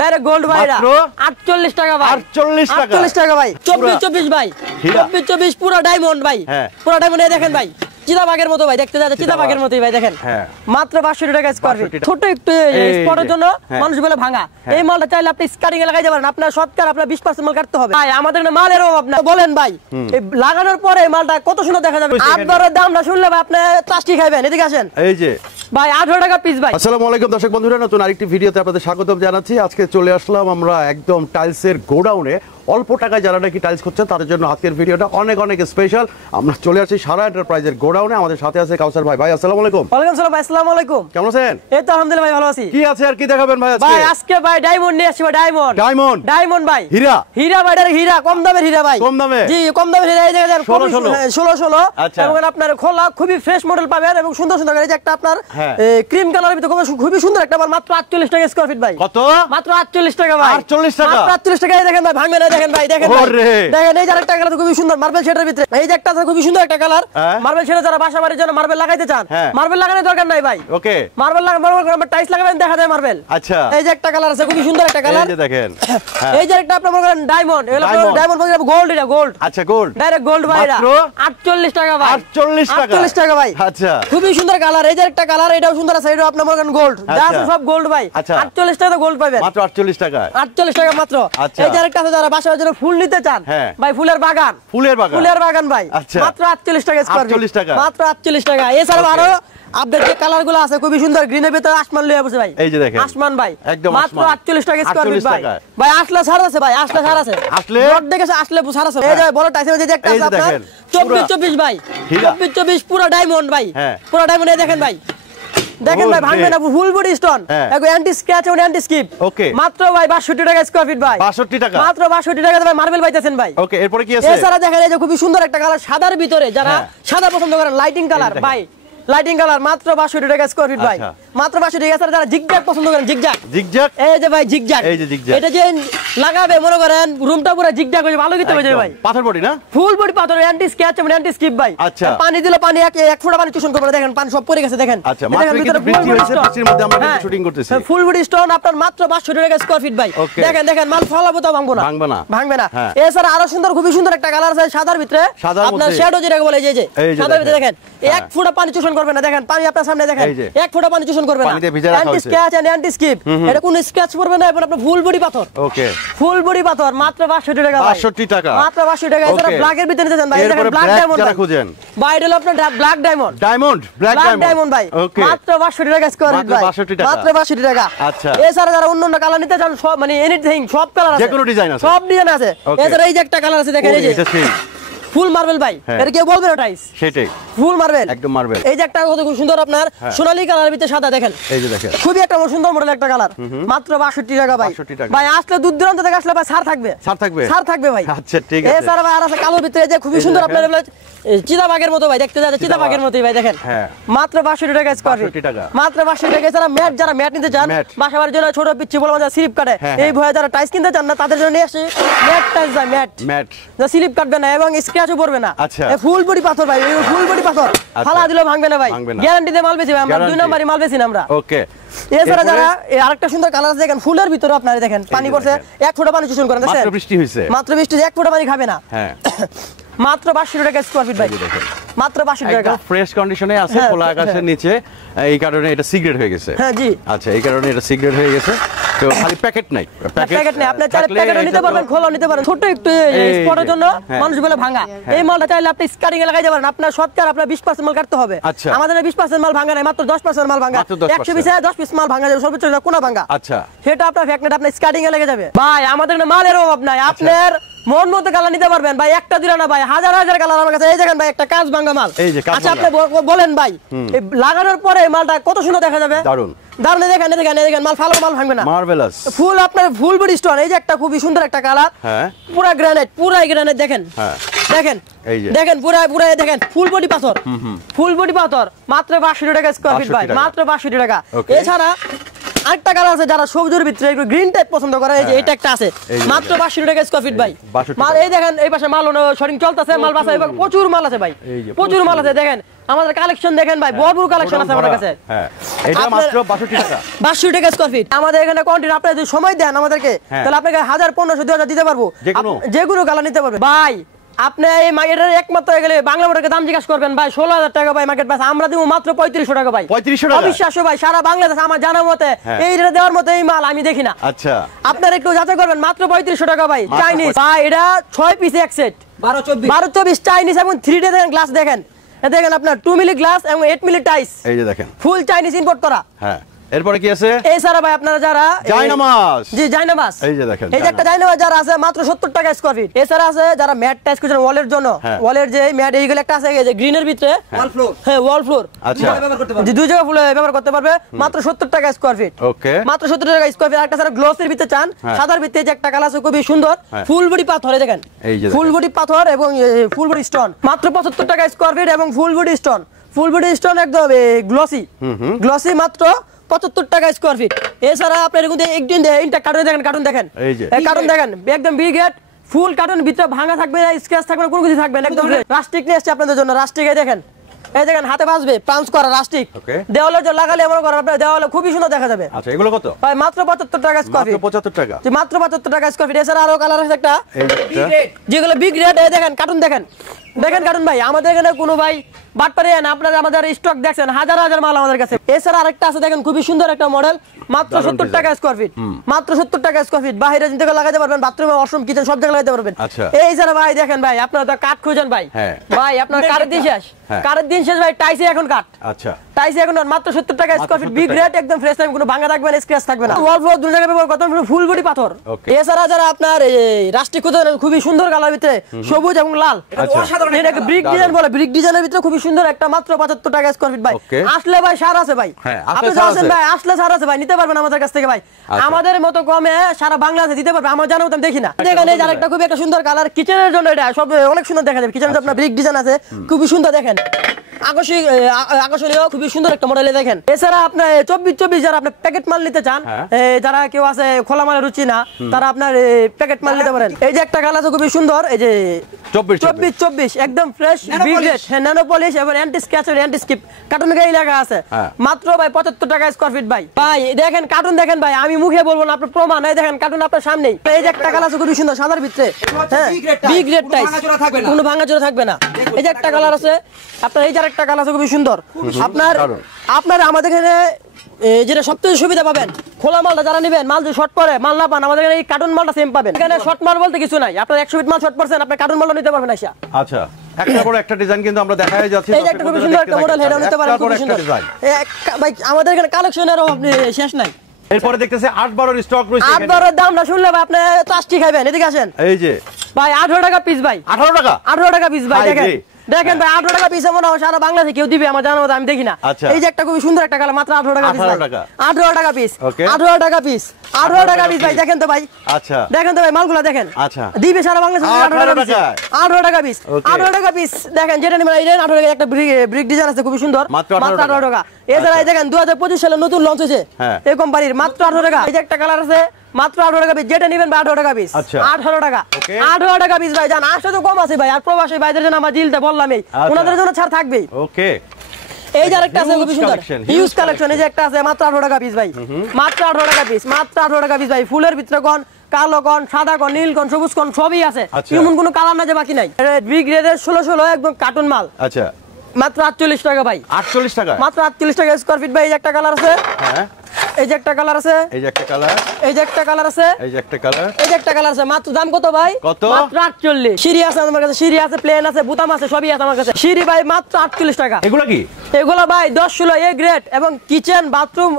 Direct gold ভাই মাত্র 48 টাকা ভাই 48 টাকা ভাই 24 ভাই 24 পুরো ডায়মন্ড ভাই পুরো ডায়মন্ড এই দেখেন ভাই চিতাবাগের মতো ভাই দেখতে যাচ্ছে চিতাবাগের মতোই ভাই দেখেন মাত্র 500 টাকা স্কয়ার ফিট ছোট একটু স্পটের জন্য মানুষ বলে ভাঙা এই মালটা চাইলে আপনি স্কারিং এ লাগাইতে পারেন আপনার শতকরা আপনার 20% মাল কাটতে হবে ভাই আমাদের না মালের অভাব না বলেন ভাই এই লাগানোর পরে এই মালটা কত সুন্দর দেখা যাবে আপনার দামটা শুনলে ভাই আপনি চাষ্টি খাবেন এদিকে আসেন এই যে ভাই 18 টাকা পিস ভাই আসসালামু আলাইকুম দর্শক বন্ধুরা নতুন আরেকটি ভিডিওতে আপনাদের স্বাগতম জানাচ্ছি আজকে চলে আসলাম আমরা একদম টাইলসের গোডাউনে অল্প টাকায় যারা নাকি টাইলস করছেন তাদের জন্য আজকের ভিডিওটা অনেক অনেক স্পেশাল আমরা চলে আসছি সারা এন্টারপ্রাইজের গোডাউনে আমাদের সাথে আছে কাউসার ভাই ভাই আসসালামু আলাইকুম ওয়ালাইকুম আসসালাম ভাই আসসালামু আলাইকুম কেমন আছেন এই তো আলহামদুলিল্লাহ ভাই ভালো আছি কি আছে আর কি দেখাবেন ভাই আজকে ভাই আজকে ভাই ডায়মন্ড নিয়ে আসছি ভাই ডায়মন্ড ভাই হীরা ভাই হীরা কম দামের হীরা ভাই কম দামে জি কম দামের হীরা এই দেখেন 16 এবং আপনার খোলা খুবই ফ্রেশ মডেল পাবেন এবং সুন্দর সুন্দর এই যে একটা আপনার ক্রিম কালারের ভিতরে খুবই সুন্দর একটা মাত্র 48 টাকা স্কয়ার ফিট ভাই কত মাত্র 48 টাকা ভাই 48 টাকা মাত্র 48 টাকা এই দেখেন ভাই ভাঙবে না দেখেন ভাই দেখেন দেখেন এই যে আরেকটা কালার খুবই সুন্দর মার্বেল শেডের ভিতরে এই যে একটা খুবই সুন্দর একটা কালার মার্বেল শেডে যারা বাসা বাড়ির জন্য মার্বেল লাগাইতে চান মার্বেল লাগানোর দরকার নাই ভাই ওকে মার্বেল লাগাবেন টাইলস লাগাবেন দেখা যায় মার্বেল আচ্ছা এই যে একটা কালার আছে খুবই সুন্দর একটা কালার এই যে দেখেন এই যে একটা আপনার বলেন ডায়মন্ড এগুলো ডায়মন্ড বলে গোল্ড এটা গোল্ড আচ্ছা গোল্ড ডাইরেক্ট গোল্ড ভাই মাত্র 48 টাকা ভাই 48 টাকা ভাই আচ্ছা খুবই সুন্দর কালার এই যে একটা কালার এটাও সুন্দর আছে এটাও আপনার বলেন গোল্ড যা আছে সব গোল্ড ভাই 48 টাকা গোল্ড পাবেন মাত্র 48 টাকা 48 টাকা মাত্র এই যে একটা আছে যারা বাসার জন্য ফুল নিতে চান ভাই ফুলের বাগান ভাই মাত্র 48 টাকা স্কয়ার ফিট মাত্র 48 টাকা এছাড়া আরো আপডেট যে কালার গুলো আছে খুবই সুন্দর গ্রিনের ভিতরে আসমান লয়ে বসে ভাই এই যে দেখেন আসমান ভাই একদম মাত্র 48 টাকা স্কয়ার ফিট ভাই ভাই আসলে ছাড় আছে ভাই আসলে ছাড় আছে আসলে রড দেখেছে আসলে ছাড় আছে এই যে বড় টাইসের যে একটা আছে আপনার 24 ভাই 24 পুরো ডায়মন্ড ভাই পুরো ডায়মন্ড এই দেখেন ভাই দেখেন ভাই ভাঙবে না ফুল বডি স্টোন একদম অ্যান্টি স্ক্র্যাচ এবং অ্যান্টি স্কিপ ওকে মাত্র ভাই 62 টাকা স্কয়ার ফিট ভাই 62 টাকা মাত্র 62 টাকা ভাই মার্বেল পাইতেছেন ভাই ওকে এরপরে কি আছে এছাড়া দেখেন এই যে খুবই সুন্দর একটা কালার সাদার ভিতরে যারা সাদা পছন্দ করেন লাইটিং কালার ভাই লাইটিং কালার মাত্র 62 টাকা স্কয়ার ফিট ভাই মাত্র 62 টাকা এছাড়া যারা জিগজ্যাগ পছন্দ করেন জিগজ্যাগ এই যে ভাই জিগজ্যাগ এই যে জিগজ্যাগ এটা যে লাগাবে মনে করেন রুমটা পুরো জিগজ্যাগ হয়ে ভালো কিতে হয়ে যাবে ভাই পাথর বডি না ফুল বডি পাথর অ্যান্টি স্ক্র্যাচ এবং অ্যান্টি স্কিপ ভাই পানি দিলে পানি এক ফোঁটা পানি টিউশন করবে দেখেন পানি সব পড়ে গেছে দেখেন আচ্ছা মাত্র কিন্তু বৃষ্টি হয়েছে বৃষ্টির মধ্যে আমরা শুটিং করতেছি ফুল বডি স্টোন আপনার মাত্র 62 টাকা স্কয়ার ফিট ভাই দেখেন মাল ফলাবো তো ভাঙবে না এছাড়া আরো সুন্দর খুবই সুন্দর একটা কালার আছে সাদার ভিতরে আপনার শ্যাডো যেটাকে বলে এই যে সাদার ভিতরে দেখেন এক ফোঁটা পানি টিউশন করবে না দেখেন পানি আপনার সামনে দেখেন এক ফোঁটা পানি টিউশন করবে না anti scratch and anti skip এটা কোনো স্ক্র্যাচ পড়বে না এবং আপনার ফুল বডি পাথর ওকে ফুল বডি পাথর মাত্র 62 টাকা 62 টাকা মাত্র 62 টাকা এছাড়া ব্ল্যাকের ভিতরে নিতে চান ভাই দেখেন ব্ল্যাক ডায়মন্ড যারা খুঁজেন ভাই এটা হলো আপনার ব্ল্যাক ব্ল্যাক ডায়মন্ড ভাই মাত্র 62 টাকা স্কয়ার ফিট ভাই মাত্র 62 টাকা আচ্ছা এছাড়া যারা অন্য কালার নিতে চান সব মানে এনিথিং সব কালার আছে যে কোনো ডিজাইন আছে সব ডিজাইন আছে এছাড়া এই যে একটা কালার আছে দেখেন এই যে ফুল মার্বেল ভাই এটা কেউ বলবে না টাইস সেটাই ফুল মার্বেল একদম মার্বেল এই যে একটা কত সুন্দর আপনার সোনালী কালারের ভিতরে সাদা দেখেন এই যে দেখেন খুবই একটা সুন্দর মডেল একটা কালার মাত্র 62 টাকা ভাই ভাই আসলে দূর দূরান্ত থেকে আসলে ভাই ছাড় থাকবে ভাই আচ্ছা ঠিক আছে এছাড়া ভাই আর আছে কালোর ভিতরে যে খুবই সুন্দর আপনার চিতাবাগের মতো ভাই দেখতে যাচ্ছে চিতাবাগের মতোই ভাই দেখেন মাত্র 62 টাকা স্কয়ার ফিট মাত্র 62 টাকা এছাড়া যারা ম্যাট নিতে চান বাসাবাড়ির জন্য ছোট পিচ্চি বলবো যা স্লিপ কাটে এই ভয়ে যারা টাইলস কিনতে চান না তাদের জন্য নিয়ে আসে ম্যাট টাইলস ভাই ম্যাট যা স্লিপ কাটবে না এবং স্ক্র্যাচও পড়বে না এই ফুল বডি পাথর ভাই এই ফুল বডি পাথর ফালা দিলে ভাঙবে না ভাই গ্যারান্টি দিয়ে মাল বেচি ভাই আমরা 2 নম্বরই মাল বেচি না আমরা ওকে এছাড়া যারা আরেকটা সুন্দর কালার আছে দেখেন ফুলের ভিতরে আপনারা দেখেন পানি পড়ছে এক ফোঁটা পানি চুষণ করেন মাত্র বৃষ্টি হইছে মাত্র বৃষ্টি এক ফোঁটা পানি খাবে না মাত্র 62 টাকা স্কয়ার ফিট ভাই মাত্র 62 টাকা ফ্রেশ কন্ডিশনে আছে খোলা আকাশের নিচে এই কারণে এটা সিগারেট হয়ে গেছে হ্যাঁ জি আচ্ছা এই কারণে এটা সিগারেট হয়ে গেছে তো খালি প্যাকেট নাই আপনি চাইলে প্যাকেটও নিতে পারবেন খোলাও নিতে পারেন ছোট একটু স্পটের জন্য মানুষ বলে ভাঙা এই মালটা চাইলে আপনি স্কারিং এ লাগাইতে পারেন আপনার শতকরা আপনার 20% মাল কাটতে হবে আমাদের 20% মাল ভাঙা নাই মাত্র 10% মাল ভাঙা 120 এ 10 পিস মাল ভাঙা যাবে সর্বোচ্চ কোনা ভাঙা আচ্ছা সেটা আপনার ফ্যাক্টরি আপনার স্কারিং এ লেগে যাবে ভাই আমাদের না মালের অভাব নাই আপনার মন মতো কালার নিতে পারবেন ভাই একটা দিলা না ভাই হাজার হাজার কালার আমার কাছে এই দেখেন ভাই একটা কাজ ভাঙা মাল আচ্ছা আপনি বলেন ভাই এই লাগানোর পরে এই মালটা কত সুন্দর দেখা যাবে দারুন দেখেন মাল ভাঙবে না মার্ভেলাস ফুল আপনার ফুল বডি স্টোন এই যে একটা খুবই সুন্দর একটা কালার পুরো গ্রানাইট দেখেন দেখেন পুরো দেখেন ফুল বডি পাথর মাত্র 62 টাকা স্কয়ার ফিট ভাই মাত্র 62 টাকা এছাড়া আরেকটা কালার আছে যারা সবুজের ভিতরে একটু গ্রিন টাইপ পছন্দ করে এই যে এটা একটা আছে মাত্র 62 টাকা স্কয়ার ফিট ভাই মাল এই দেখেন এই পাশে মাল শটিং চলতেছে মাল বাসা প্রচুর মাল আছে ভাই প্রচুর মাল আছে দেখেন আমাদের কালেকশন দেখেন ভাই, ভরপুর কালেকশন আছে আমাদের কাছে। হ্যাঁ, এটা মাত্র 62 টাকা। 62 টাকা স্কয়ার ফিট। আমাদের এখানে কোয়ান্টিটি আপনি যদি সময় দেন আমাদেরকে, তাহলে আপনাকে 1000, 1500, 2000 দিতে পারবো, যে কোনো কালার নিতে পারবেন ভাই। আপনি এই মার্কেটের একমাত্র হয়ে গেলে বাংলা মোটরকে দাম জিজ্ঞাসা করবেন ভাই 16000 টাকা ভাই মার্কেট প্রাইস, আমরা দিব মাত্র 3500 টাকা ভাই। 3500 টাকা অবিশ্বাস্য ভাই, সারা বাংলাদেশ আমার জানা মতে এই রেটে দেওয়ার মতো এই মাল আমি দেখি না। আচ্ছা, আপনারা একটু যাচাই করবেন, মাত্র 3500 টাকা ভাই। চাইনিজ ভাই, এটা 6 পিস এক সেট, 12-24 চাইনিজ এবং 3D দেখেন, গ্লাস দেখেন, এই দেখেন আপনার 2 মিলি গ্লাস এবং 8 মিলি টাইস, এই যে দেখেন ফুল চাইনিজ ইম্পোর্ট করা। হ্যাঁ, এরপরে কি আছে? এই সারা ভাই আপনারা যারা জায়নামাজ, জি জায়নামাজ, এই যে দেখেন, এই যে একটা জায়নামাজ যারা আছে মাত্র 70 টাকা স্কয়ার ফিট। এছাড়া আছে যারা ম্যাট টাইস করছেন ওয়ালের জন্য, ওয়ালের যে ম্যাট এইগুলো একটা আছে এই যে গ্রিনের ভিতরে ওয়াল ফ্লোর, হ্যাঁ ওয়াল ফ্লোর, আচ্ছা ব্যবহার করতে পারবে, দুই জায়গা ফুল ব্যবহার করতে পারবে, মাত্র 70 টাকা স্কয়ার ফিট। ওকে, মাত্র 70 টাকা স্কয়ার ফিট। একটা স্যার গ্লসের ভিতরে চান, সাদার ভিতরে যে একটা কালার আছে খুবই সুন্দর, ফুল বডি পাথর, এই দেখেন ফুল বডি পাথর এবং ফুল বডি স্টোন, মাত্র 75 টাকা স্কয়ার ফিট এবং full body stone, full body stone একদম গ্লসি, গ্লসি মাত্র 75 টাকা স্কয়ার ফিট। এছাড়া আপনার একদিন ইনটা কার্টুন দেখেন, কার্টুন দেখেন, এই কার্টুন দেখেন একদম বিগ হেড, ফুল কার্টুন, ভিতরে ভাঙা থাকবে না, স্ক্র্যাচ থাকবে না, কোনো কিছু থাকবে না, একদম রাস্টিক নিয়ে আসছে আপনাদের জন্য। রাস্টিক এই দেখেন, এই দেখেন হাতে বাজবে, পাঞ্চ করা রাস্টিক, দেওয়ালে যে লাগালে এমন করা আপনার দেওয়ালে খুবই সুন্দর দেখা যাবে। আচ্ছা, এগুলো কত ভাই? মাত্র 75 টাকা স্কয়ার ফিট। 75 টাকা, জি মাত্র 75 টাকা স্কয়ার ফিট। এছাড়া আরো কালার আছে একটা যেগুলো বিগ রেড, এই দেখেন কার্টুন দেখেন, দেখেন কার্টুন ভাই, আমাদের এখানে কোনো ভাই বাটপারে না, আপনারা আমাদের স্টক দেখছেন হাজার হাজার মাল আমাদের কাছে। এছাড়া আরেকটা আছে দেখেন খুবই সুন্দর একটা মডেল, মাত্র 70 টাকা স্কয়ার ফিট, মাত্র 70 টাকা স্কয়ার ফিট। বাইরে জিনিস লাগাতে পারবেন, বাথরুমে, ওয়াশরুম, কিচেন সব জায়গায় লাগাতে পারবেন। এই ছাড়া ভাই দেখেন ভাই, আপনারা তো কাঠ খুঁজেন ভাই, ভাই আপনার কাঠের দিন শেষ, কাঠের দিন শেষ ভাই, টাইসে এখন কাঠ। আচ্ছা, টাইসে এখন মাত্র 70 টাকা স্কয়ার ফিট, বিগ রেট, একদম ফ্রেশ থাকবে, কোনো ভাঙা থাকবে না, স্ক্র্যাচ থাকবে না, ওয়াল ফ্লোর দুই জায়গায় ব্যবহার করতে পারবেন, ফুল বডি পাথর। এছাড়া যারা আপনার রাস্টিক খুঁজেন খুবই সুন্দর কালার ভিতরে সবুজ এবং লাল, এটাকে ব্রিক ডিজাইন বলে, ব্রিক ডিজাইনের ভিতরে খুবই সুন্দর একটা, মাত্র 75 টাকা স্কয়ার ফিট ভাই। আসলে ভাই সার আছে ভাই, আপনি আসেন ভাই, আসলে সার আছে ভাই, নিতে পারবেন আমাদের কাছ থেকে ভাই, আমাদের মতো কমে সারা বাংলাদেশে দিতে পারবে, আমার জানা মতো দেখি না। এখানে যার একটা খুবই একটা সুন্দর কালার, কিচেনের জন্য এটা সব অনেক সুন্দর দেখা যাবে, কিচেনে আপনার ব্রিক ডিজাইন আছে খুবই সুন্দর, দেখেন আকর্ষণীয় খুবই সুন্দর একটা মডেল দেখেন। এছাড়া আপনার 24-24 যারা আপনার প্যাকেট মাল নিতে চান, যারা কেউ আছে খোলা মালের রুচি না, তারা আপনার প্যাকেট মাল নিতে পারেন। এই যে একটা কালার আছে খুবই সুন্দর, এই যে 24-24 একদম ফ্রেশ বিগ রেট, ন্যানো পলিশ এবং anti scratch anti skip, carton গায়ে লেখা আছে, মাত্র ভাই 75 টাকা স্কয়ার ফিট ভাই। ভাই দেখেন কার্টুন দেখেন ভাই, আমি মুখে বলবো না, আপনার প্রমাণ, এই দেখেন কার্টুন আপনার সামনেই। এই যে একটা কালার আছে খুবই সুন্দর সাদার ভিতরে, হ্যাঁ বিগ রেট টাইস, কোনো ভাঙাচোরা থাকবে না। এই যে একটা কালার আছে আপনার, এই যে একটা কালার আছে খুবই সুন্দর, আপনার আমাদের এখানে যেটা সবচেয়ে সুবিধা পাবেন, খোলা মালটা যারা নেবেন, মাল যদি শর্ট পরে মাল না পান, আমাদের এখানে এই কার্টুন মালটা সেম পাবেন। এখানে শর্ট মাল বলতে কিছু নাই, আপনার 100 ফিট মাল শর্ট পড়ছেন, আপনি কার্টুন মালটা নিতে পারবেন আইসা। আচ্ছা, একটা বড় একটা ডিজাইন কিন্তু আমরা দেখাই যাচ্ছি, এই যে একটা খুব সুন্দর একটা মডেল, এটা নিতে পারেন, খুব সুন্দর ভাই। আমাদের এখানে কালেকশনের আপনি শেষ নাই। এরপরে দেখতেছি 8-12 স্টক রয়েছে। 8-12 দাম না শুনলে ভাই আপনি চাষ্টি খাবেন। এদিকে আসেন, এই যে ভাই 18 টাকা পিস ভাই, 18 টাকা পিস ভাই। দেখেন দেখেন ভাই 18 টাকা পিস, মনে হয় সারা বাংলাদেশে কেউ দিবে আমার জানা মতো, আমি দেখি না। এই যে একটা খুব সুন্দর একটা কালার, মাত্র 18 টাকা পিস, 18 টাকা পিস, 18 টাকা পিস, 18 টাকা পিস ভাই। দেখেন তো ভাই, আচ্ছা দেখেন তো ভাই মালগুলো দেখেন, আচ্ছা দিবে সারা বাংলাদেশে 18 টাকা পিস, 18 টাকা পিস, 18 টাকা পিস। দেখেন যেটা নেবেন, এই 18 টাকা একটা ব্রিক ডিজাইন আছে খুব সুন্দর, মাত্র 18 টাকা। এছাড়া দেখেন 2025 সালে নতুন লঞ্চ হয়েছে এই কোম্পানির, মাত্র 18 টাকা। এই যে একটা কালার আছে মাত্র 18 টাকা পিস, যেটা নেবেন 18 টাকা পিস, 18 টাকা, 18 টাকা পিস ভাই। জান আসলে তো কম আছে ভাই, আর প্রবাসী ভাইদের জন্য আমার জিলতে বললামই, ওনাদের জন্য ছাড় থাকবেই। ওকে, এই যে আরেকটা আছে খুব সুন্দর হিউজ কালেকশন, এই যে একটা আছে মাত্র 18 টাকা পিস ভাই, মাত্র 18 টাকা পিস, মাত্র 18 টাকা পিস ভাই। ফুলের ভিতরে কোন কালো কোন, সাদা কোন, নীল কোন, সবুজ কোন, সবই আছে, এমন কোনো কালার না যে বাকি নাই। বিগ গ্রেডের 16 একদম কার্টুন মাল, আচ্ছা মাত্র 48 টাকা ভাই, 48 টাকা, মাত্র 48 টাকা স্কয়ার ফিট ভাই। এই যে একটা কালার আছে, হ্যাঁ এই যে একটা কালার আছে, এই যে একটা কালার, এই যে একটা কালার আছে, এই যে একটা কালার, এই যে একটা কালার আছে। মাত্র দাম কত ভাই? কত? মাত্র 48। সিঁড়ি আছে আমার কাছে, সিঁড়ি আছে, প্লেন আছে, বুতাম আছে, সবই আছে আমার কাছে। সিঁড়ি ভাই মাত্র 48 টাকা। এগুলো কি? এগুলো ভাই 10-16 এ গ্রেড এবং কিচেন বাথরুম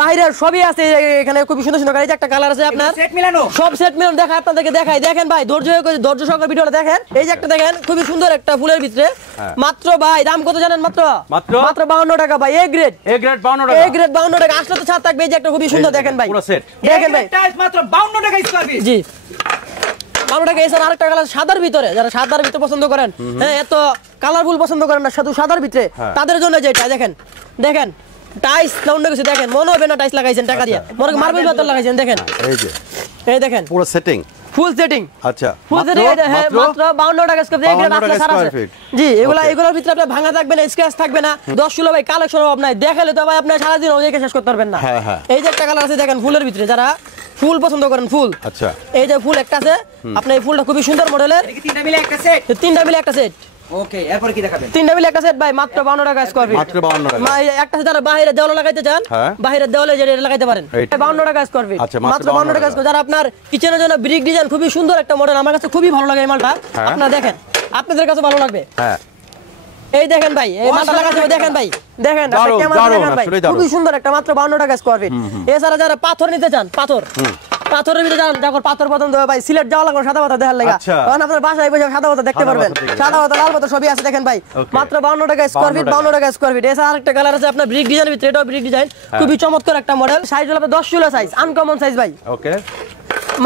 বাইরের সবই আছে এখানে, খুব সুন্দর সুন্দর। এই যে একটা কালার আছে আপনার, সেট মিলানো, সব সেট মিলানো দেখাই আপনাদেরকে, দেখাই দেখেন ভাই, ধৈর্য সহকারে ভিডিওটা দেখেন। এই যে একটা দেখেন খুব সুন্দর একটা ফুলের ভিতরে, মাত্র ভাই দাম কত জানেন? মাত্র 52 টাকা ভাই। এ গ্রেড 52 টাকা, এ গ্রেড 52 টাকা। আসলে তো ছাড় থাকবে। এই যে একটা খুব সুন্দর দেখেন ভাই, পুরো সেট দেখেন ভাই, মাত্র 52 টাকা স্কয়ার ফিট। জি 52 টাকা। এছাড়া আরেকটা কালার সাদার ভিতরে, যারা সাদার ভিতরে পছন্দ করেন, হ্যাঁ এত কালারফুল পছন্দ করেন না, শুধু সাদার ভিতরে, তাদের জন্য যেটা দেখেন, দেখেন টাইস না অন্য কিছু, দেখেন মনে হবে না টাইস লাগাইছেন টাকা দিয়ে, মনে মার্বেল পাথর লাগাইছেন। দেখেন এই যে, এই দেখেন পুরো সেটিং, ফুল সেটিং। আচ্ছা, ফুল সেটিং মাত্র 52 টাকা স্কয়ার ফিট। এগুলো রাখলে সারা আছে জি। এগুলোর ভিতরে আপনার ভাঙা থাকবে না, স্ক্র্যাচ থাকবে না। 10-16 ভাই কালেকশন অভাব নাই, দেখালে তো ভাই আপনি সারা দিন ওইদিকে শেষ করতে পারবেন না। এই যে একটা কালার আছে দেখেন ফুলের ভিতরে, যারা ফুল পছন্দ করেন ফুল। আচ্ছা, এই যে ফুল একটা আছে আপনি, এই ফুলটা খুবই সুন্দর মডেলের। তিনটা মিলে একটা সেট। তিনটা মিলে একটা সেট। ওকে, এরপর কি দেখাবেন? তিনটা মিলে একটা সেট ভাই মাত্র 52 টাকা স্কয়ার ফিট। মাত্র 52 টাকা। একটা যারা বাইরে দেওয়ালে লাগাইতে চান, বাইরের দেওয়ালে যেটা লাগাইতে পারেন, 52 টাকা স্কয়ার ফিট। মাত্র 52 টাকা স্কয়ার। যারা আপনার কিচেনের জন্য ব্রিক ডিজাইন, খুবই সুন্দর একটা মডেল, আমার কাছে খুবই ভালো লাগে এই মালটা। আপনারা দেখেন, আপনাদের কাছে ভালো লাগবে। হ্যাঁ, এই দেখেন ভাই, এই মালটা লাগাতে দেখেন ভাই, দেখেন ক্যামেরা দেখেন ভাই, খুবই সুন্দর একটা, মাত্র 52 টাকা স্কয়ার ফিট। এছাড়া যারা পাথর নিতে চান, পাথরের ভিতরে যান, যখন পাথর পছন্দ হয় ভাই, সিলেট যাওয়া লাগবে সাদা পাথর দেখার লাগা, তখন আপনার বাসায় বসে সাদা পাথর দেখতে পারবেন। সাদা পাথর, লাল পাথর সবই আছে দেখেন ভাই, মাত্র 52 টাকা স্কয়ার ফিট। 52 টাকা স্কয়ার ফিট। এছাড়া আরেকটা কালার আছে আপনার ব্রিক ডিজাইনের ভিতরে, এটাও ব্রিক ডিজাইন, খুবই চমৎকার একটা মডেল। সাইজ হলো আপনার 10-16 সাইজ, আনকমন সাইজ ভাই। ওকে,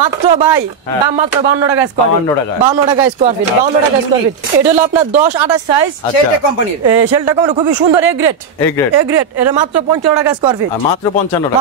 মাত্র ভাই দাম মাত্র 52 টাকা স্কয়ার ফিট। 52 টাকা স্কয়ার ফিট। 52 টাকা স্কয়ার ফিট। এটা হলো আপনার 10-28 সাইজ, শেলটা কোম্পানির। শেলটা কোম্পানি খুবই সুন্দর, এ গ্রেড। এটা মাত্র 55 টাকা স্কয়ার ফিট। মাত্র 55 টাকা।